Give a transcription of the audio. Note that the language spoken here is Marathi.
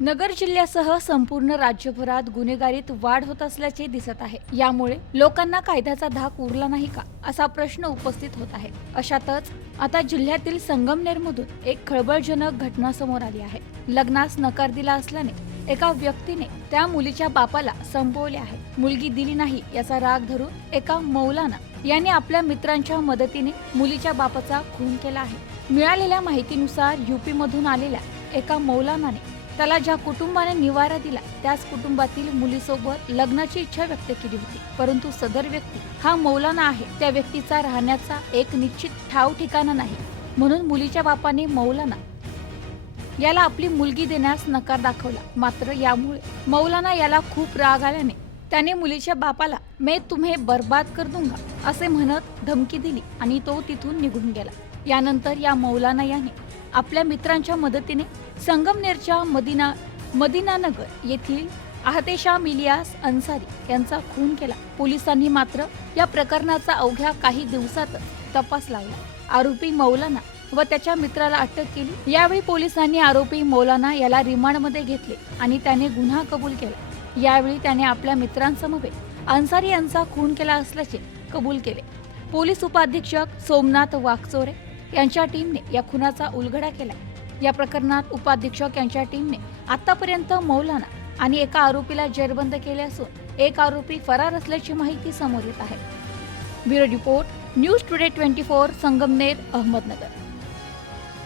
नगर जिल्ह्यासह संपूर्ण राज्यभरात गुन्हेगारीत वाढ होत असल्याचे दिसत आहे. यामुळे लोकांना कायद्याचा धाक उरला नाही का असा प्रश्न उपस्थित होत आहे. अशातच आता जिल्ह्यातील संगमनेरमधून एक खळबळजनक घटना समोर आली आहे. लग्नास नकार दिला असल्याने एका व्यक्तीने त्या मुलीच्या बापाला संपवले आहे. मुलगी दिली नाही याचा राग धरून एका मौलाना याने आपल्या मित्रांच्या मदतीने मुलीच्या बापाचा खून केला आहे. मिळालेल्या माहितीनुसार युपी मधून आलेल्या एका मौलानाने त्याला ज्या कुटुंबाने निवारा दिला त्याच कुटुंबातील मुलीसोबत लग्नाची इच्छा व्यक्त केली होती. परंतु सदर व्यक्ती हा मौलाना आहे. त्या व्यक्तीचा राहण्याचा एक निश्चित ठाव ठिकाणा नाही. म्हणून मुलीच्या बापाने मौलाना याला आपली मुलगी देण्यास नकार दाखवला. मात्र यामुळे मौलाना याला खूप राग आल्याने त्याने मुलीच्या बापाला मे तुम्हे बर्बाद कर दूंगा असे म्हणत धमकी दिली आणि तो तिथून निघून गेला. यानंतर या मौलाना याने आपल्या मित्रांच्या मदतीने संगमनेरच्या मदिना मदिनानगर येथील आहतेशा मिलियास अन्सारी यांचा खून केला. पोलिसांनी मात्र या प्रकरणाचा अवघ्या काही दिवसातच तपास लावला. आरोपी मौलाना व त्याच्या मित्राला अटक केली. यावेळी पोलिसांनी आरोपी मौलाना याला रिमांडमध्ये घेतले आणि त्याने गुन्हा कबूल केला. यावेळी त्याने आपल्या मित्रांसमवेत अन्सारी यांचा खून केला असल्याचे कबूल केले. पोलीस उपाधीक्षक सोमनाथ वाकचोरे यांच्या टीमने या खुनाचा उलगडा केला. या प्रकरणात उपाधीक्षक यांच्या टीमने आतापर्यंत मौलाना आणि एका आरोपीला जेरबंद केले असून एक आरोपी फरार असल्याची माहिती समोर येत आहे. Bureau report news today twenty four Sangamner Ahmednagar.